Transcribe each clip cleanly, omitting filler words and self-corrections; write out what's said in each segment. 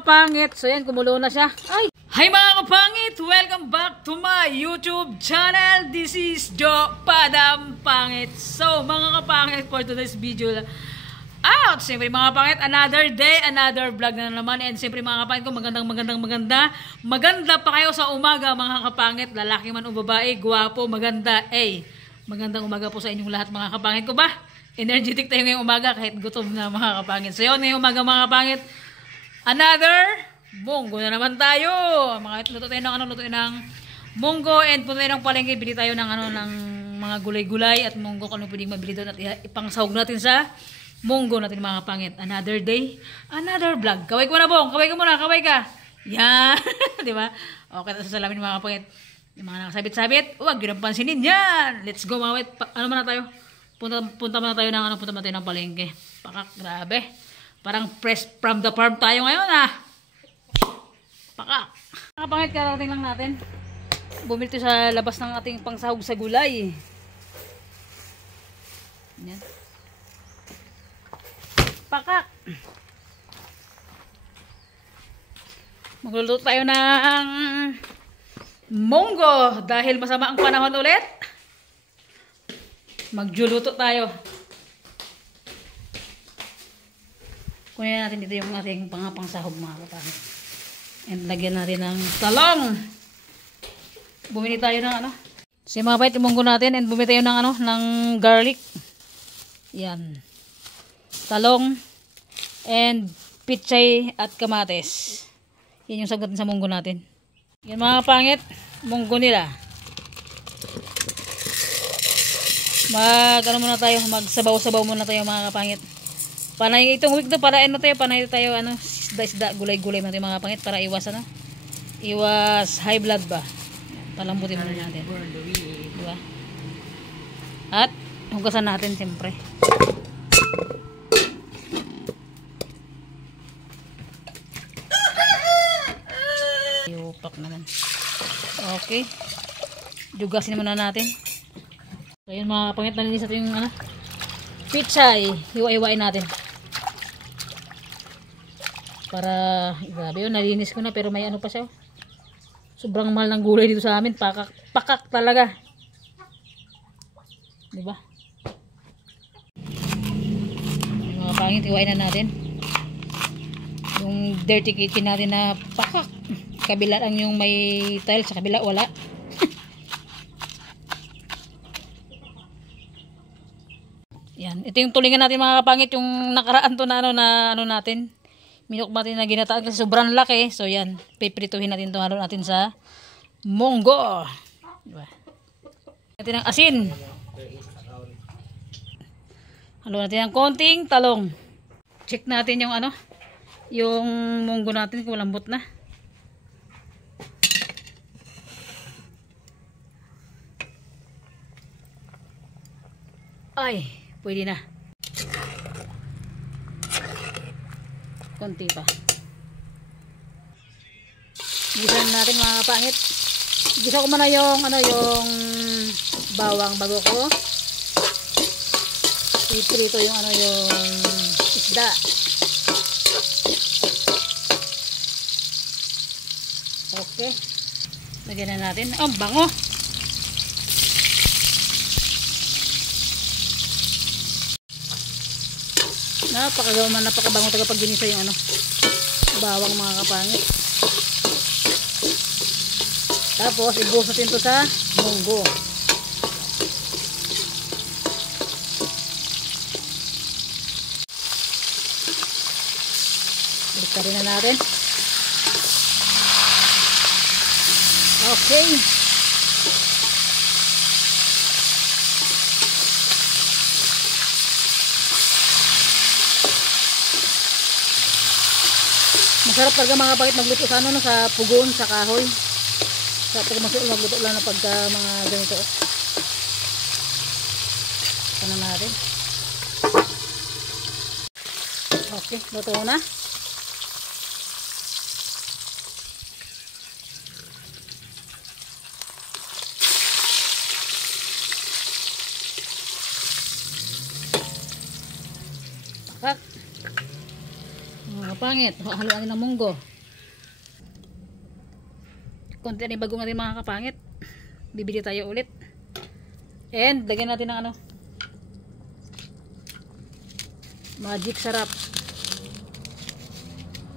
kapangit. So yan, kumulo na siya. Ay! Hi mga kapangit! Welcome back to my YouTube channel. This is Joe Padam Pangit. So mga kapangit, for today's video siyempre mga kapangit, another day, another vlog na naman. And siyempre mga kapangit ko, maganda pa kayo sa umaga mga kapangit. Lalaki man o babae, guwapo, maganda. Magandang umaga po sa inyong lahat mga kapangit ko ba? Energetic tayo ngayong umaga kahit gutom na mga kapangit. So yun, ngayong umaga mga kapangit, another munggo na naman tayo. Luto tayo ng munggo, and punta tayo ng palengke, bili tayo ng ng mga gulay-gulay at munggo kung ano pwedeng mabili doon at ipangsahog natin sa munggo natin mga kapangit. Another day, another vlog. Kaway ko na bong, kaway ka muna, kaway ka. Yan, di ba? Okay, tapos salamin mga kapangit. Yung mga nakasabit-sabit, huwag yun ang pansinin yan. Let's go mga kapangit. Ano muna tayo? Punta muna tayo ng palengke. Pakak, grabe. Parang fresh from the farm tayo ngayon Pakak. Mga kapangit, karating lang natin. Bumili sa labas ng ating pangsahog sa gulay. Yan. Pakak. Magluluto tayo ng munggo dahil masama ang panahon ulit. Magjuluto tayo. Kunin natin dito yung ating pangsahog mga kapangit. And lagyan natin ng talong. Bumili tayo ng Si mga kapangit, yung munggo natin, and bumili tayo ng garlic. Yan. Talong and pichay at kamates. Yan yung sagot sa munggo natin. Yan mga kapangit, munggo nila. Magsabaw-sabaw muna tayo mga kapangit. Panay itong week to para panay tayo isda, gulay-gulay natin mga kapangit para iwas iwas high blood ba. Palambutin muna natin. Diba? At hugasan natin siyempre. Yupak naman. Okay. Dugasin muna natin. So yun mga kapangit, nalinis natin yung pichay. Hiwa-hiwain natin. Para, grabe yun, nalinis ko na pero may pa siya. Sobrang mahal ng gulay dito sa amin. Pakak talaga. Diba? Mga kapangit, hiwain na natin. Yung dirty kitchen natin na pakak. Kabila lang yung may tile, sa kabila wala. Yan. Ito yung tulingan natin mga kapangit, yung nakaraan to na natin. Minukbatin na ginataan kasi sobrang laki. So yan, piprituhin natin ito. Halo natin sa munggo. Diba? Natin ng asin. Halo natin ng konting talong. Check natin yung yung munggo natin kung lambot na. Ay, pwede na. Konti pa. Gisahan natin mga kapangit. Gisa ko muna yung yung bawang bago ko iprito yung yung isda. Okay. Lagyan na natin. Bango. Napakabango taga pag ginisa yung bawang mga kapangit. Tapos ibuhos natin ito sa munggo. Balik na natin. Okay. Masarap talaga mga kapangit magluto sa sa pugon, sa kahoy. Sa magluto lang na pagka mga ganito. Ano natin? Okay, luto na. Mga kapangit. Haluan ng munggo. Konti na bagong natin mga kapangit. Bibili tayo ulit. And lagyan natin ng ano, magic sarap.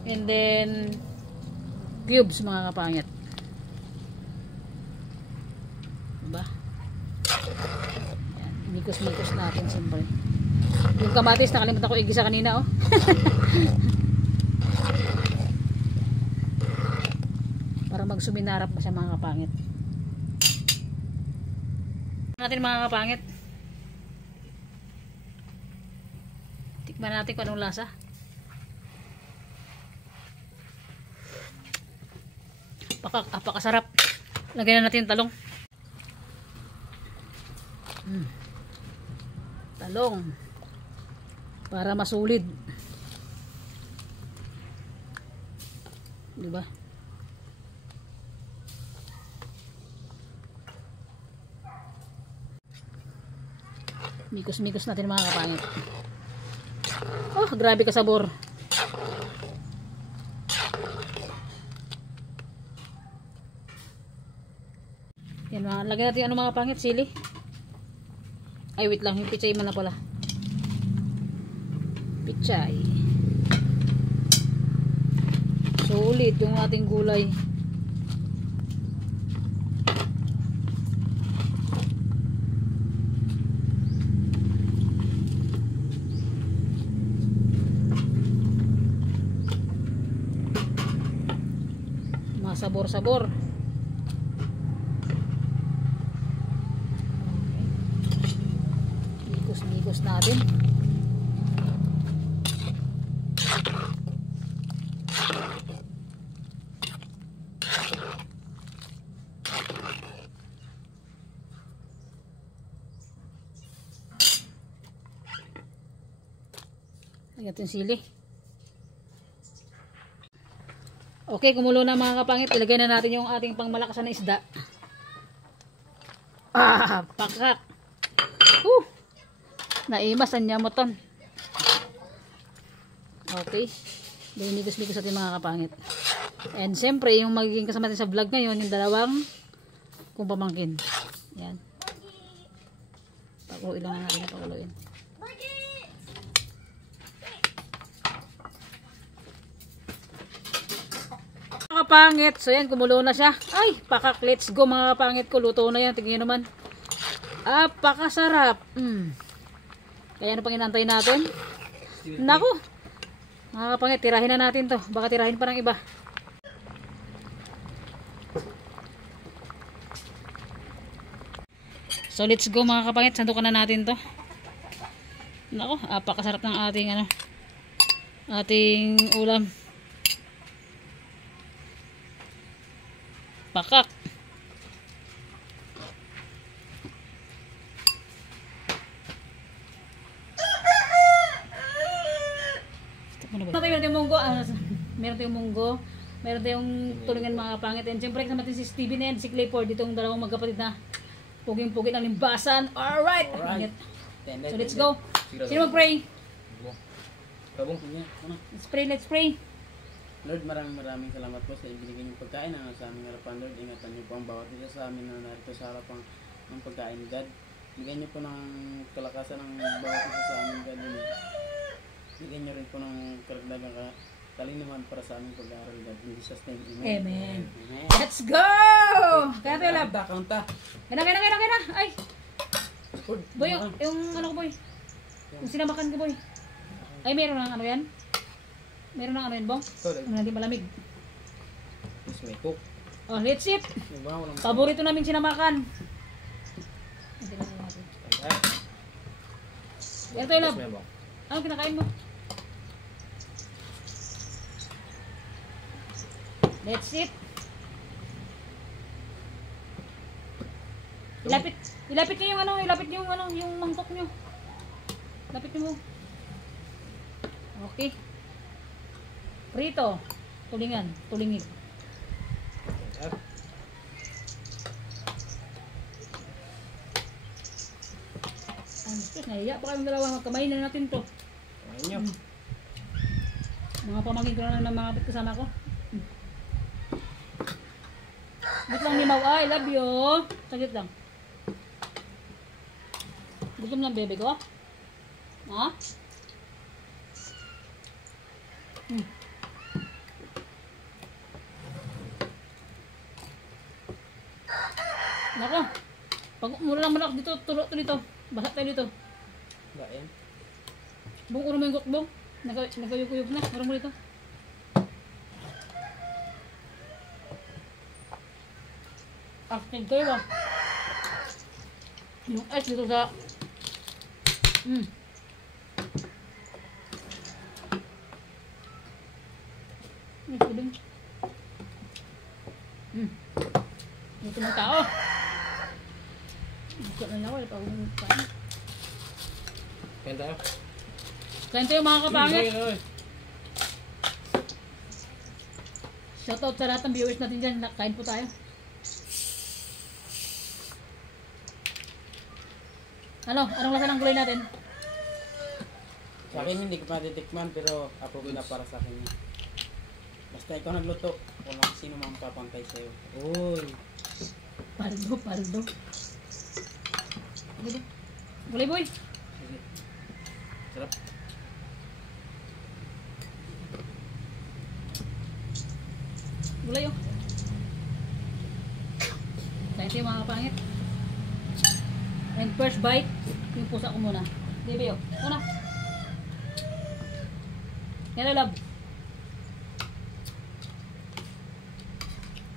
And then cubes mga kapangit. Diba? Yan, mikos-mikos natin siyempre. Yung kamatis nakalimutan ko igisa kanina oh. Para magsuminarap pa siya mga kapangit. Natin mga kapangit. Tikman natin kung anong lasa. Apakasarap. Lagyan na natin yung talong. Talong. Para masulid. Diba? Mikos-mikos natin mga kapangit. Oh, grabe ka sabor. Yan mga, lagyan natin ano mga pangit, sili. Ay wait lang, yung pichay man na pala. Pichay. Sulit yung ating gulay. Sabor-sabor. Mikos-mikos natin. Lagyan natin sili. Okay, kumulo na mga kapangit. Ilagay na natin yung ating pangmalakasan na isda. Pakak. Naimas, anyamotan. Okay. Binigos-bigos natin mga kapangit. And siyempre, yung magiging kasama natin sa vlog ngayon, yung dalawang kung pamangkin. Yan. Pakuluin lang natin. Pakuluin. Kapangit. So yan, kumulo na siya. Ay, pakak, let's go mga kapangit ko. Luto na yan. Tingnan naman. Pakasarap. Kaya ano pang inantay natin? Naku. Mga kapangit, tirahin na natin to. Baka tirahin pa ng iba. So let's go mga kapangit. Sandukan na natin to. Naku, pakasarap ng ating ano, ating ulam. Pakak. Meron tayong munggo, meron tayong munggo, meron tayong tulingan mga kapangit. And siyempre kasama natin si Steven and si Clayford, ditong dalawang magkapatid na puging-puging ng limbasan. Alright! So let's go. Sino mag-pray? Let's pray, let's pray. Lord, maraming salamat po sa ibinigay niyong pagkain na sa aming harapan. Lord, ingatan niyo po ang bawat isa sa amin na narito sa harapan ng pagkain, God. Bigyan niyo po ng kalakasan ng bawat isa sa amin, God. Bigyan niyo rin po ng karagdagang kalinawan para sa aming pag-aaral, God. In Jesus' name, amen. Amen. Let's go! Kaya tayo lab. Kaya na. Ay! Boy, yung ano ko boy? Yung sinamakan ko boy. Ay, meron ng ano yan? Meron ng ano yun, Bong? Hindi malamig. Mas may cook. Oh, let's eat. Paborito namin sinamakan. Yan tayo, love. Ano kinakain mo? Let's eat. Ilapit niyo yung ano, yung mangkok niyo. Lapit niyo mo. Okay. Prito. Tulingin. Ang gusto, nahiya pa kami dalawa. Magkamain na natin to. Kamain nyo. Mga pamangkin ko na ng mga kasama ko. Wait lang limaw. I love you. Saglit lang. Gutom lang bebe ko. Ha? Nako. Pag mura lang malak dito, tulo to dito. Basa tayo dito. Ba yan? Bung urong mo yung gukbong. Nagayug-uyog na. Urong mo dito. Active kayo ba? Yung ice dito sa... Ito din. Ito ng tao. Buka na ako. Ito ang kain. Kain tayo. Kain tayo mga kapangit. Shoutout sa lahat ng viewers natin dyan. Kain po tayo. Ano? Anong lasa ng gulay natin? Sa akin hindi ko pa titikman pero approve na para sa akin. Basta ikaw nagluto, walang sino mang papantay sa'yo. Uy! Pardo. Gulay boy! Sige. Sarap. Gulay oh! Kain tayo mga kapangit. And first bite, yung pusa ko muna. Baby oh, una. Yan na love.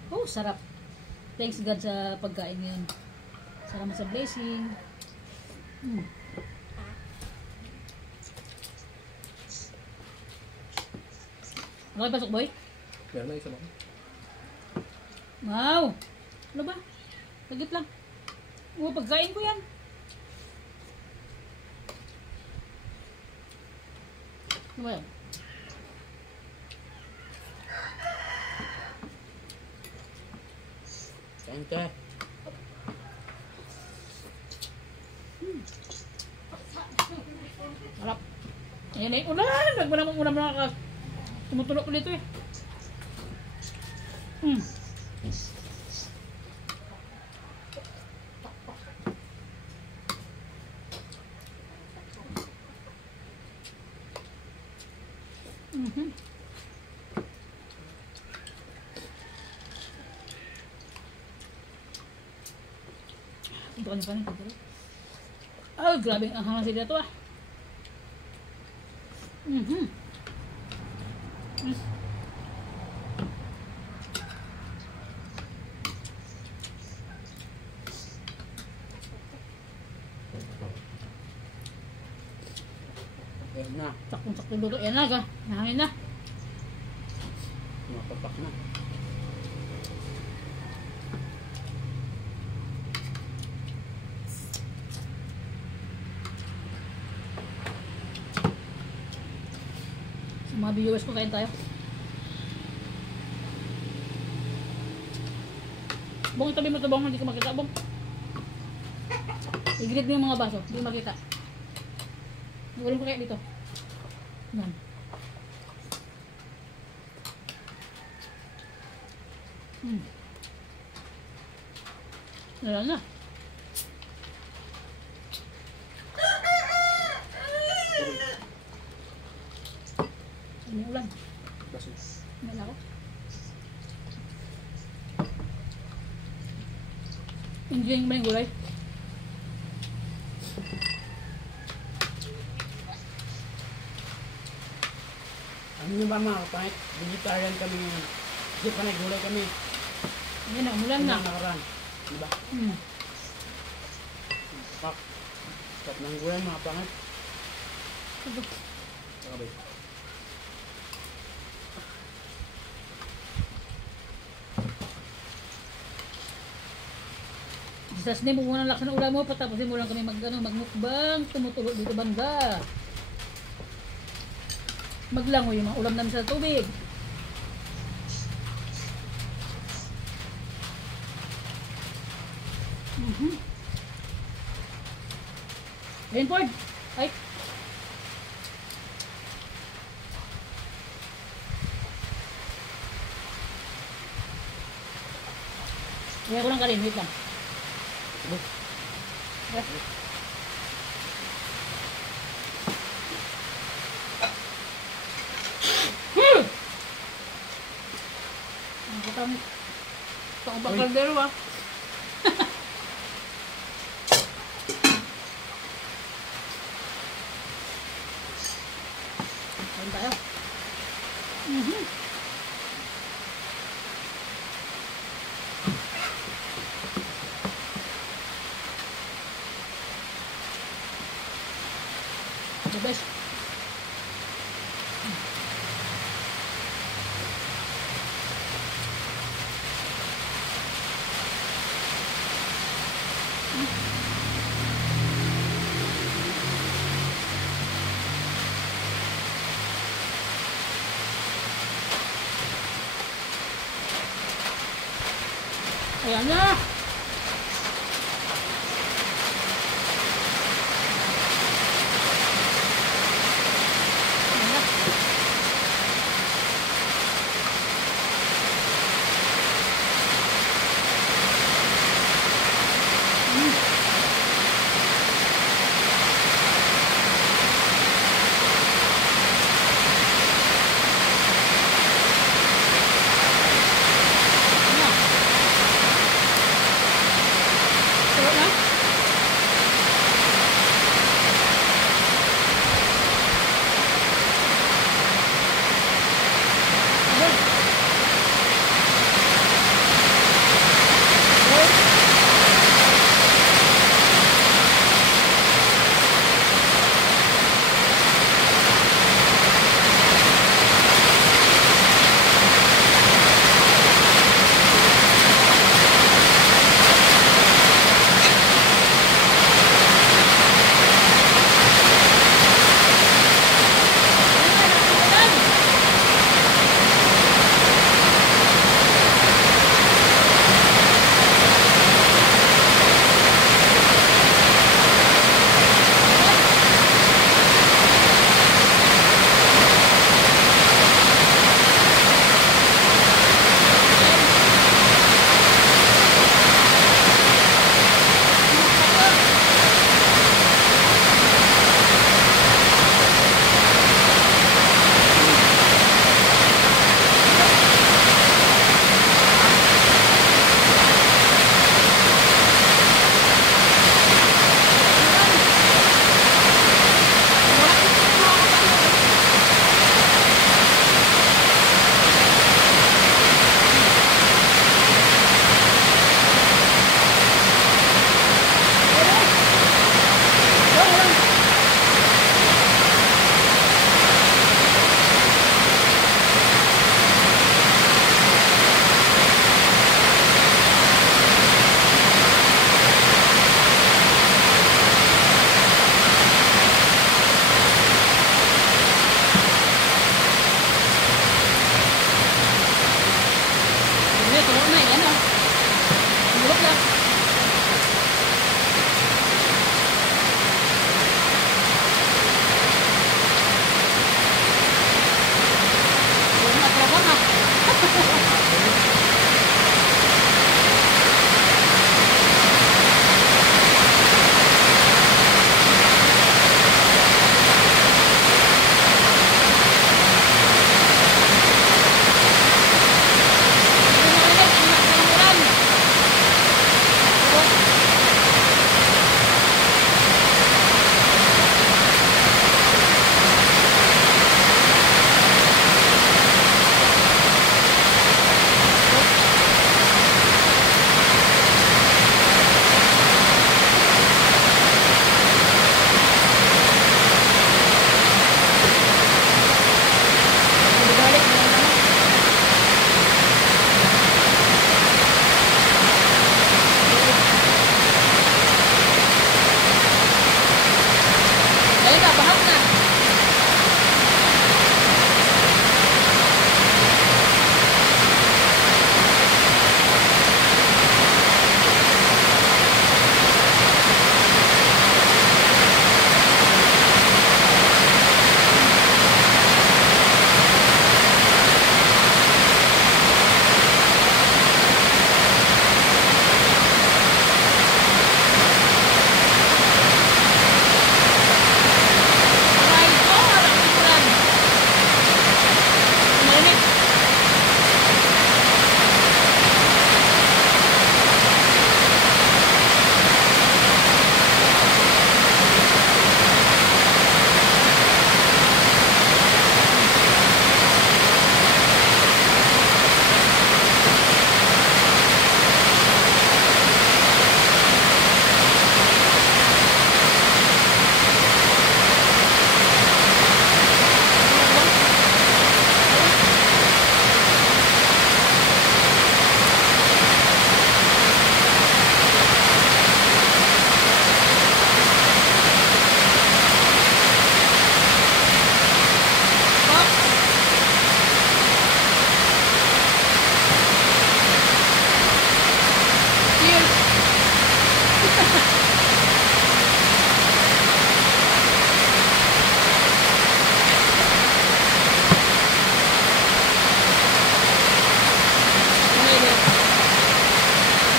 Oh, sarap. Thanks God sa pagkain ngayon. Salamat sa blessing. Okay, pasok boy? Meron na isa ba? Wow! Ano ba? Lagit lang. Oo, pagkain ko yan. Ano ba yan? Kain ka. Harap. Ayan na yung ulan. Nagmanamang ka. Tumutulog ulit ito eh. Ito kan pa rin. Oh, grabe ang hangang sila ito ah. Ayan na. Sakong-sakong luto. Yan na, nahangin na. Mapapak na. Sa mga viewers ko, kain tayo. Bong, tabi mo ito, Bong. Hindi ko makita, Bong. I-grid mo yung mga baso. Hindi makita. Nagulong ko kaya dito. Yan. Ayan na. Ano yung ulan? Baso. Ano ako? Enjoying ba yung gulay? Ano nyo ba mga kapangit? Vegetarian kami ngayon. Kasi panay gulay kami. Ayan na, umulan na. Nakaraan. Diba? Pak. Sarap ng gulay mga kapangit. Sakabay. Sas ni mo muna lakas ng ulam mo, patapusin mo lang kami magmukbang, tumutulog dito banda. Maglangoy yung mga ulam namin sa tubig. Ayun, Ford. Ay. Kaya ko lang karin, wait lang. Ang katamit. Ito ang bakaldero ah. Kain tayo. The best. Ayan na!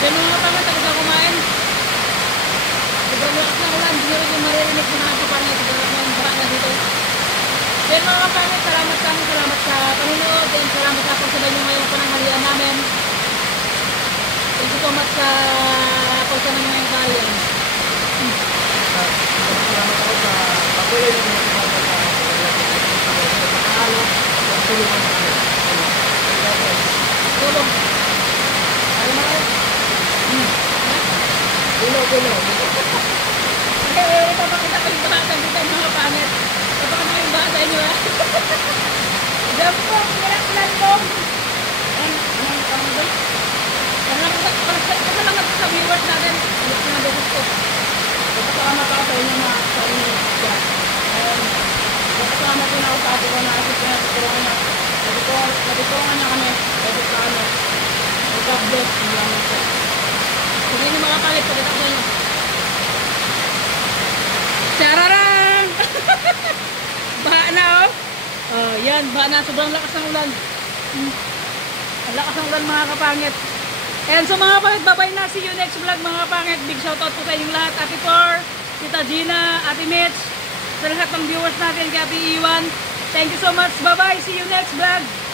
Yan mga kapangit, tapos ako kumain. Sobrang lakas ng ulan, hindi nyo rin yung maririnig ng mga kapangit. Sobrang mga barak na dito. Yan mga kapangit, salamat sa panunood, and salamat sa pagsabay nyo ngayong pananghalian namin. Thank you so much sa pagsa ng mga bayan. Salamat ako sa patuloy ng mga kasama sa panalo at tulungan sa amin. Tulong. Ayaw mo kayo? Tulong. Okay, ipapakita ko yung bahasa dito mga pangit. Ipapakita ko yung bahasa nyo ha. Jampong, nilakilan ko. Kasalamat sa viewers natin. Alas na beses ko. Kasama ka sa inyo na sa inyo dyan. Kasama ko na ako sa ato ko na asip na tutulungan na. Natutulungan niya kami. Kahit sa ano. God bless. Salamat po. Sige nyo mga pangit, pagkatapos nyo. Chararang! Baha na oh. Oh, yan, baha na. Sobrang lakas ng ulan. Ang lakas ng ulan mga kapangit. And so mga kapangit, bye-bye na. See you next vlog mga kapangit. Big shoutout po sa inyong lahat. Ate Por, Tita Gina, Ate Mitch, sa lahat ng viewers natin, kay Ate Iwan. Thank you so much. Bye-bye. See you next vlog.